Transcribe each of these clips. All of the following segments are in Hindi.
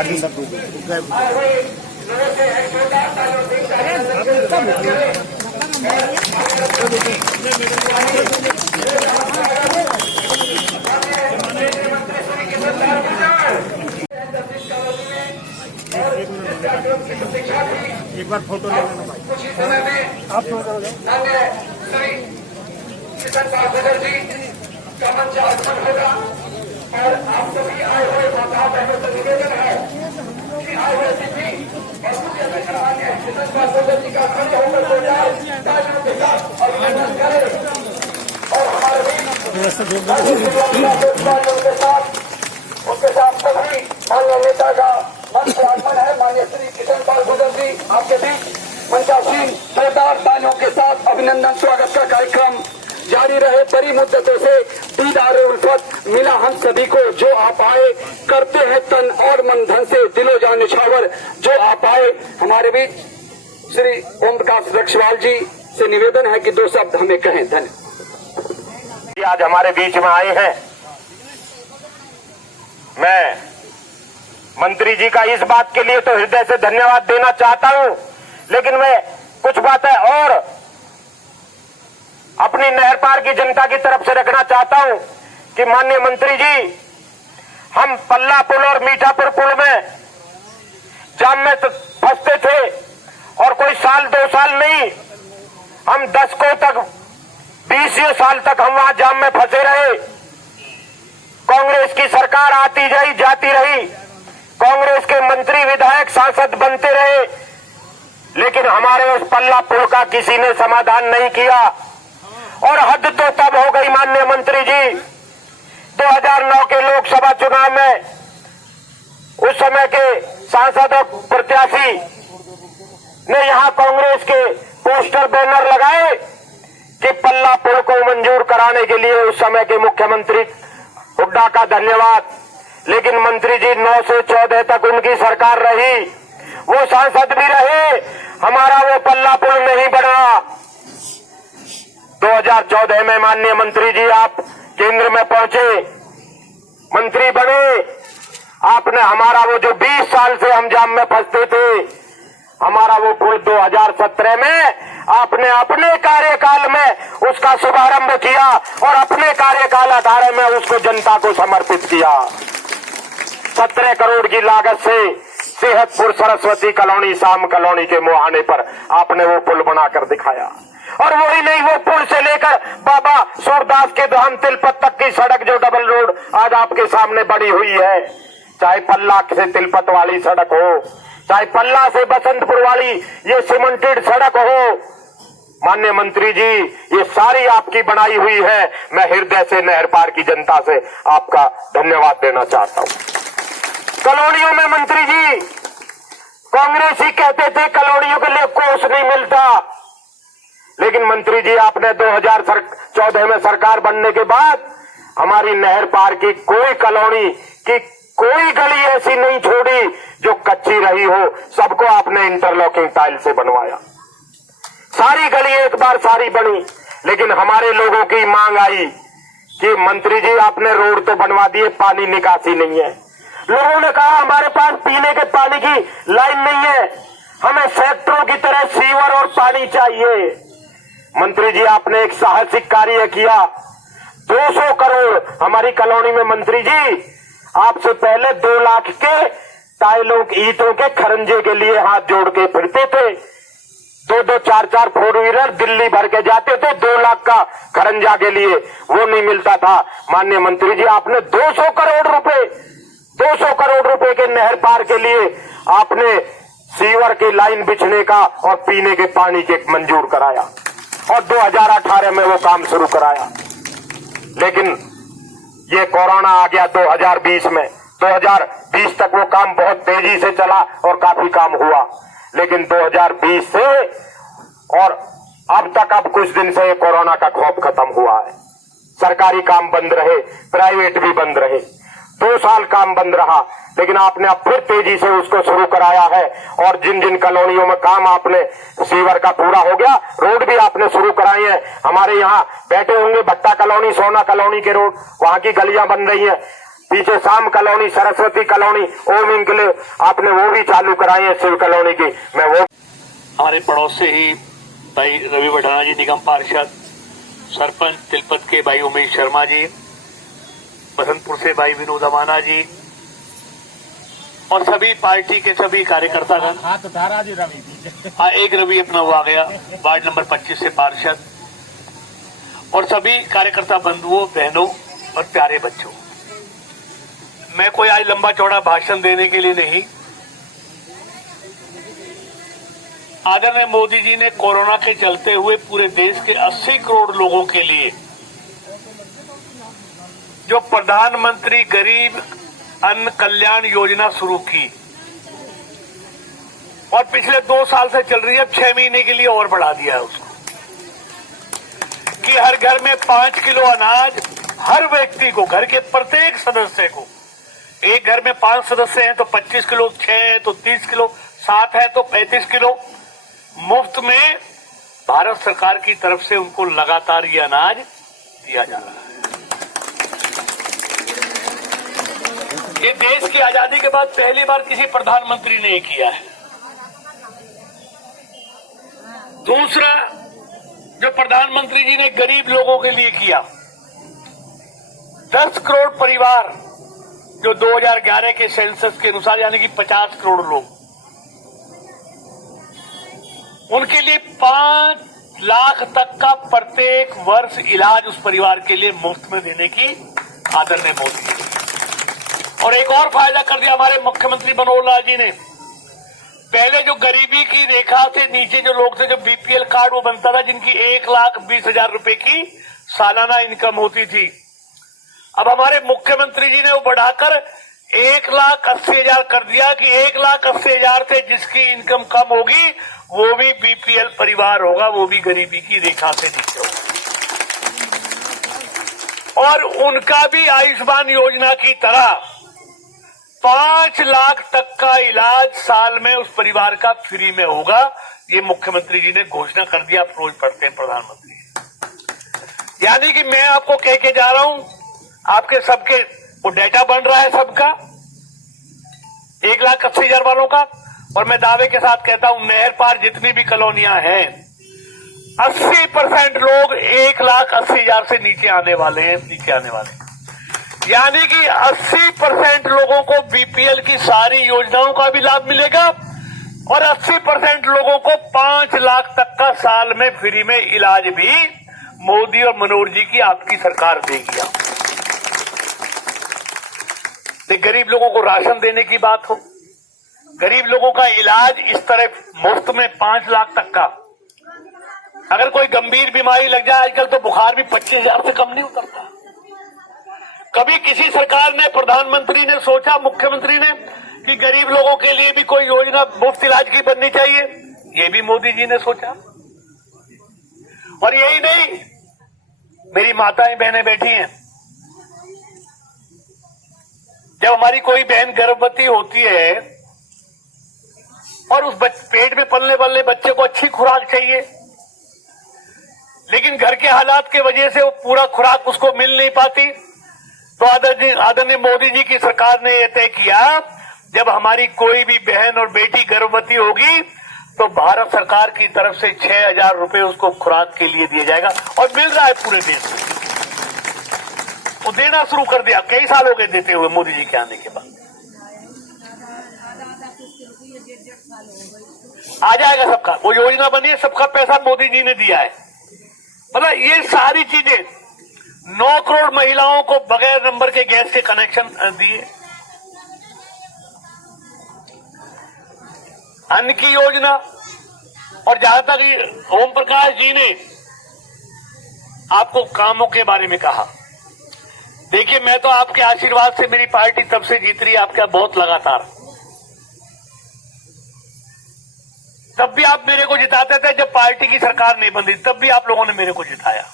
एक बार फोटो ले लेना भाई। आप जी का मंच आगमन होगा और आप सभी आए हुए माता बहनों से निवेदन है कि आए हुए अतिथि और मुख्य अतिथि किशन पार्षद जी का खड़े होकर तालियों के साथ अभिनंदन करें और हमारे के साथ उनके साथ सभी मान्य नेता का मंच आगमन है। मान्य श्री किशन पार्षद जी आपके बीच मंचासीन जोरदार तालियों के साथ अभिनंदन स्वागत का कार्यक्रम जारी रहे। बड़ी मुद्दतों से दीदार उल्फत मिला हम सभी को, जो आप आए करते हैं तन और मन धन से दिलो जान निछावर, जो आप आए हमारे बीच श्री ओम प्रकाश रक्षवाल जी से निवेदन है कि दो शब्द हमें कहें। धन्यवाद। आज हमारे बीच में आए हैं, मैं मंत्री जी का इस बात के लिए तो हृदय से धन्यवाद देना चाहता हूं, लेकिन मैं कुछ बातें और अपनी नहर पार की जनता की तरफ से रखना चाहता हूं कि माननीय मंत्री जी, हम पल्ला पुल और मीठापुर पुल में जाम में फंसते थे और कोई साल 2 साल नहीं, हम 10 तक 20 साल तक हम वहां जाम में फंसे रहे। कांग्रेस की सरकार आती रही जाती रही, कांग्रेस के मंत्री विधायक सांसद बनते रहे, लेकिन हमारे उस पल्ला पुल का किसी ने समाधान नहीं किया। और हद तो तब हो गई माननीय मंत्री जी, 2009 के लोकसभा चुनाव में उस समय के सांसद और प्रत्याशी ने यहां कांग्रेस के पोस्टर बैनर लगाए कि पल्ला पुल को मंजूर कराने के लिए उस समय के मुख्यमंत्री हुड्डा का धन्यवाद, लेकिन मंत्री जी 9 से 14 तक उनकी सरकार रही, वो सांसद भी रहे, हमारा वो पल्ला पुल नहीं बना। 2014 में माननीय मंत्री जी आप केंद्र में पहुंचे, मंत्री बने, आपने हमारा वो जो 20 साल से हम जाम में फंसते थे, हमारा वो पुल 2017 में आपने अपने कार्यकाल में उसका शुभारंभ किया और अपने कार्यकाल 18 में उसको जनता को समर्पित किया। 17 करोड़ की लागत से सेहतपुर सरस्वती कॉलोनी शाम कॉलोनी के मुहाने पर आपने वो पुल बनाकर दिखाया। और वही नहीं, वो पुल से लेकर बाबा सूरदास के धाम तिलपत तक की सड़क जो डबल रोड आज आपके सामने बड़ी हुई है, चाहे पल्ला से तिलपत वाली सड़क हो, चाहे पल्ला से बसंतपुर वाली ये सीमेंटेड सड़क हो, माननीय मंत्री जी ये सारी आपकी बनाई हुई है। मैं हृदय से नहर पार की जनता से आपका धन्यवाद देना चाहता हूं। कॉलोनियों में मंत्री जी कांग्रेस ही कहते थे कॉलोनियों के लिए कोष नहीं मिलता, लेकिन मंत्री जी आपने 2014 में सरकार बनने के बाद हमारी नहर पार की कोई कॉलोनी की कोई गली ऐसी नहीं छोड़ी जो कच्ची रही हो, सबको आपने इंटरलॉकिंग टाइल से बनवाया। सारी गली एक बार सारी बनी, लेकिन हमारे लोगों की मांग आई कि मंत्री जी आपने रोड तो बनवा दिए, पानी निकासी नहीं है। लोगों ने कहा हमारे पास पीने के पानी की लाइन नहीं है, हमें फैक्ट्रियों की तरह सीवर और पानी चाहिए। मंत्री जी आपने एक साहसिक कार्य किया, 200 करोड़ हमारी कॉलोनी में मंत्री जी आपसे पहले 2 लाख के टाइलों ईंटों के खरंजे के लिए हाथ जोड़ के फिरते थे, 2-2, 4-4 4 व्हीलर दिल्ली भर के जाते थे 2 लाख का खरंजा के लिए, वो नहीं मिलता था। माननीय मंत्री जी आपने 200 करोड़ रुपए के नहर पार के लिए आपने सीवर की लाइन बिछने का और पीने के पानी के मंजूर कराया और 2018 में वो काम शुरू कराया। लेकिन ये कोरोना आ गया 2020 में, 2020 तक वो काम बहुत तेजी से चला और काफी काम हुआ, लेकिन 2020 से और अब तक अब कुछ दिन से ये कोरोना का खौफ खत्म हुआ है। सरकारी काम बंद रहे, प्राइवेट भी बंद रहे, 2 साल काम बंद रहा, लेकिन आपने अब फिर तेजी से उसको शुरू कराया है। और जिन जिन कॉलोनियों में काम आपने सीवर का पूरा हो गया, रोड भी आपने शुरू कराए हैं। हमारे यहाँ बैठे होंगे भट्टा कॉलोनी, सोना कॉलोनी के रोड, वहां की गलियां बन रही हैं। पीछे शाम कॉलोनी, सरस्वती कॉलोनी, ओम इंकले आपने वो भी चालू कराई है शिव कॉलोनी की। मैं वो हमारे पड़ोस से ही भाई रवि वढाना जी, निगम पार्षद, सरपंच तिलपत के भाई उमेश शर्मा जी, बसंतपुर से भाई विनोद अमाना जी और सभी पार्टी के सभी कार्यकर्तागण। हाँ, एक रवि अपना हुआ गया, वार्ड नंबर 25 से पार्षद, और सभी कार्यकर्ता बंधुओं, बहनों और प्यारे बच्चों। मैं कोई आज लंबा चौड़ा भाषण देने के लिए नहीं, आदरणीय मोदी जी ने कोरोना के चलते हुए पूरे देश के 80 करोड़ लोगों के लिए जो प्रधानमंत्री गरीब अन्न कल्याण योजना शुरू की और पिछले 2 साल से चल रही है, अब 6 महीने के लिए और बढ़ा दिया है उसको, कि हर घर में 5 किलो अनाज हर व्यक्ति को, घर के प्रत्येक सदस्य को, एक घर में 5 सदस्य हैं तो 25 किलो, 6 है तो 30 किलो, 7 है तो 35 किलो मुफ्त में भारत सरकार की तरफ से उनको लगातार ये अनाज दिया जा रहा है। ये देश की आजादी के बाद पहली बार किसी प्रधानमंत्री ने ये किया है। दूसरा, जो प्रधानमंत्री जी ने गरीब लोगों के लिए किया, 10 करोड़ परिवार जो 2011 के सेंसस के अनुसार, यानी कि 50 करोड़ लोग, उनके लिए 5 लाख तक का प्रत्येक वर्ष इलाज उस परिवार के लिए मुफ्त में देने की आदरणीय मोदी जी। और एक और फायदा कर दिया हमारे मुख्यमंत्री मनोहर लाल जी ने। पहले जो गरीबी की रेखा से नीचे जो लोग थे, जो बीपीएल कार्ड वो बनता था, जिनकी 1,20,000 रुपए की सालाना इनकम होती थी, अब हमारे मुख्यमंत्री जी ने वो बढ़ाकर 1,80,000 कर दिया कि 1,80,000 से जिसकी इनकम कम होगी वो भी बीपीएल परिवार होगा, वो भी गरीबी की रेखा से नीचे होगा, और उनका भी आयुष्मान योजना की तरह 5 लाख तक का इलाज साल में उस परिवार का फ्री में होगा। ये मुख्यमंत्री जी ने घोषणा कर दिया। आप रोज पढ़ते हैं प्रधानमंत्री, यानी कि मैं आपको कह के जा रहा हूं, आपके सबके वो डेटा बन रहा है सबका, 1,80,000 वालों का, और मैं दावे के साथ कहता हूं नहर पार जितनी भी कॉलोनियां हैं 80% लोग 1,80,000 से नीचे आने वाले हैं, यानी कि 80% लोगों को बीपीएल की सारी योजनाओं का भी लाभ मिलेगा और 80% लोगों को 5 लाख तक का साल में फ्री में इलाज भी मोदी और मनोहर जी की आपकी सरकार देगी। गरीब लोगों को राशन देने की बात हो, गरीब लोगों का इलाज इस तरह मुफ्त में 5 लाख तक का, अगर कोई गंभीर बीमारी लग जाए, आजकल तो बुखार भी 25,000 से कम नहीं उतरता। कभी किसी सरकार ने, प्रधानमंत्री ने सोचा, मुख्यमंत्री ने, कि गरीब लोगों के लिए भी कोई योजना मुफ्त इलाज की बननी चाहिए? ये भी मोदी जी ने सोचा। और यही नहीं, मेरी माताएं बहनें बैठी हैं, जब हमारी कोई बहन गर्भवती होती है और उस पेट में पलने वाले बच्चे को अच्छी खुराक चाहिए, लेकिन घर के हालात की वजह से वो पूरा खुराक उसको मिल नहीं पाती, तो आदरणीय मोदी जी की सरकार ने यह तय किया, जब हमारी कोई भी बहन और बेटी गर्भवती होगी तो भारत सरकार की तरफ से 6,000 रुपए उसको खुराक के लिए दिया जाएगा, और मिल रहा है पूरे देश में। वो देना शुरू कर दिया, कई साल हो गए देते हुए मोदी जी के आने के बाद। आ जाएगा सबका, वो योजना बनी है, सबका पैसा मोदी जी ने दिया है। मतलब ये सारी चीजें, 9 करोड़ महिलाओं को बगैर नंबर के गैस के कनेक्शन दिए, अन्न की योजना, और जहां तक ओम प्रकाश जी ने आपको कामों के बारे में कहा, देखिए मैं तो आपके आशीर्वाद से मेरी पार्टी तब से जीत रही है, आपका बहुत लगातार। तब भी आप मेरे को जिताते थे जब पार्टी की सरकार नहीं बनती, तब भी आप लोगों ने मेरे को जिताया।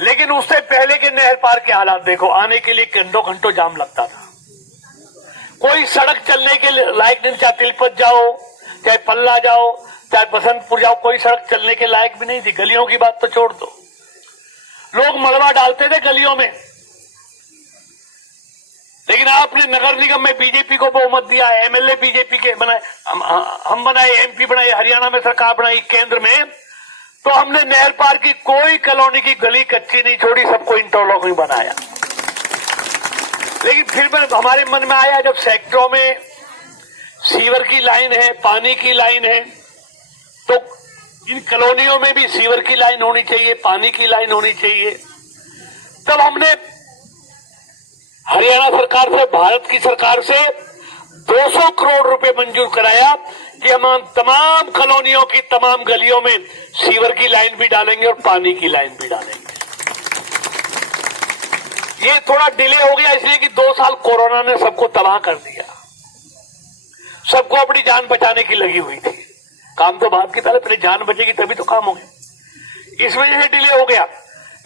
लेकिन उससे पहले के नहर पार के हालात देखो, आने के लिए घंटों घंटों जाम लगता था, कोई सड़क चलने के लायक नहीं, चाहे तिलपत जाओ, चाहे पल्ला जाओ, चाहे बसंतपुर जाओ, कोई सड़क चलने के लायक भी नहीं थी। गलियों की बात तो छोड़ दो, लोग मलबा डालते थे गलियों में, लेकिन आपने नगर निगम में बीजेपी को बहुमत दिया, एमएलए बीजेपी के बनाए, हम बनाए, एमपी बनाए, हरियाणा में सरकार बनाई, केंद्र में, तो हमने नहर पार की कोई कॉलोनी की गली कच्ची नहीं छोड़ी, सबको इंटरलॉकिंग बनाया। लेकिन फिर हमारे मन में आया, जब सेक्टरों में सीवर की लाइन है, पानी की लाइन है, तो इन कॉलोनियों में भी सीवर की लाइन होनी चाहिए, पानी की लाइन होनी चाहिए। तब हमने हरियाणा सरकार से, भारत की सरकार से 200 करोड़ रुपए मंजूर कराया कि हम तमाम कॉलोनियों की तमाम गलियों में सीवर की लाइन भी डालेंगे और पानी की लाइन भी डालेंगे। ये थोड़ा डिले हो गया इसलिए कि 2 साल कोरोना ने सबको तबाह कर दिया, सबको अपनी जान बचाने की लगी हुई थी। काम तो बात की तरह, पहले जान बचेगी तभी तो काम होगा, इस वजह से डिले हो गया।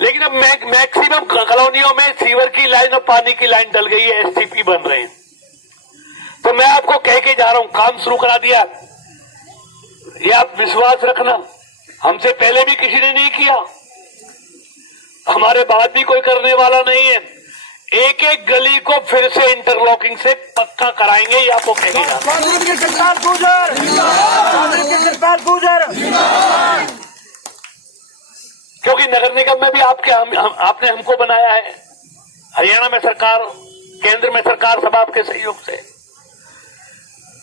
लेकिन अब मैक्सिमम कॉलोनियों में सीवर की लाइन और पानी की लाइन डल गई है, एसटीपी बन रहे हैं। तो मैं आपको कह के जा रहा हूं, काम शुरू करा दिया, ये आप विश्वास रखना, हमसे पहले भी किसी ने नहीं किया, हमारे बाद भी कोई करने वाला नहीं है। एक एक गली को फिर से इंटरलॉकिंग से पक्का कराएंगे, ये आपको कहेगा। क्योंकि नगर निगम में भी आपने हमको बनाया है, हरियाणा में सरकार, केंद्र में सरकार, सब आपके सहयोग से।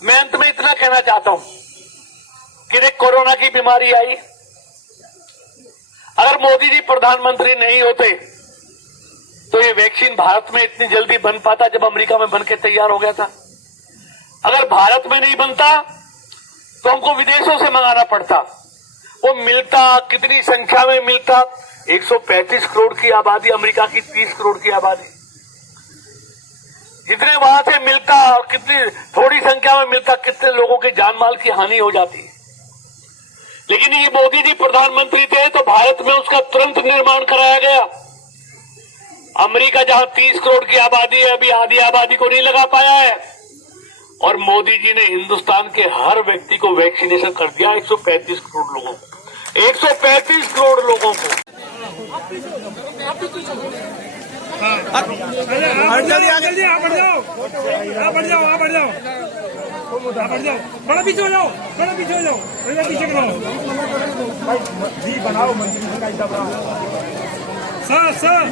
मैं अंत में इतना कहना चाहता हूं कि देख, कोरोना की बीमारी आई, अगर मोदी जी प्रधानमंत्री नहीं होते तो ये वैक्सीन भारत में इतनी जल्दी बन पाता जब अमेरिका में बनके तैयार हो गया था। अगर भारत में नहीं बनता तो हमको विदेशों से मंगाना पड़ता। वो मिलता, कितनी संख्या में मिलता, 135 करोड़ की आबादी, अमेरिका की 30 करोड़ की आबादी, जितने वहां से मिलता और कितनी थोड़ी संख्या में मिलता, कितने लोगों की जान माल की हानि हो जाती। लेकिन ये मोदी जी प्रधानमंत्री थे तो भारत में उसका तुरंत निर्माण कराया गया। अमेरिका जहां 30 करोड़ की आबादी है, अभी आधी आबादी को नहीं लगा पाया है, और मोदी जी ने हिंदुस्तान के हर व्यक्ति को वैक्सीनेशन कर दिया, 135 करोड़ लोगों को, 135 करोड़ लोगों को। बड़ा पीछे हो जाओ, बड़ा पीछे हो जाओ, पीछे करो जी, बनाओ मंदिर सर।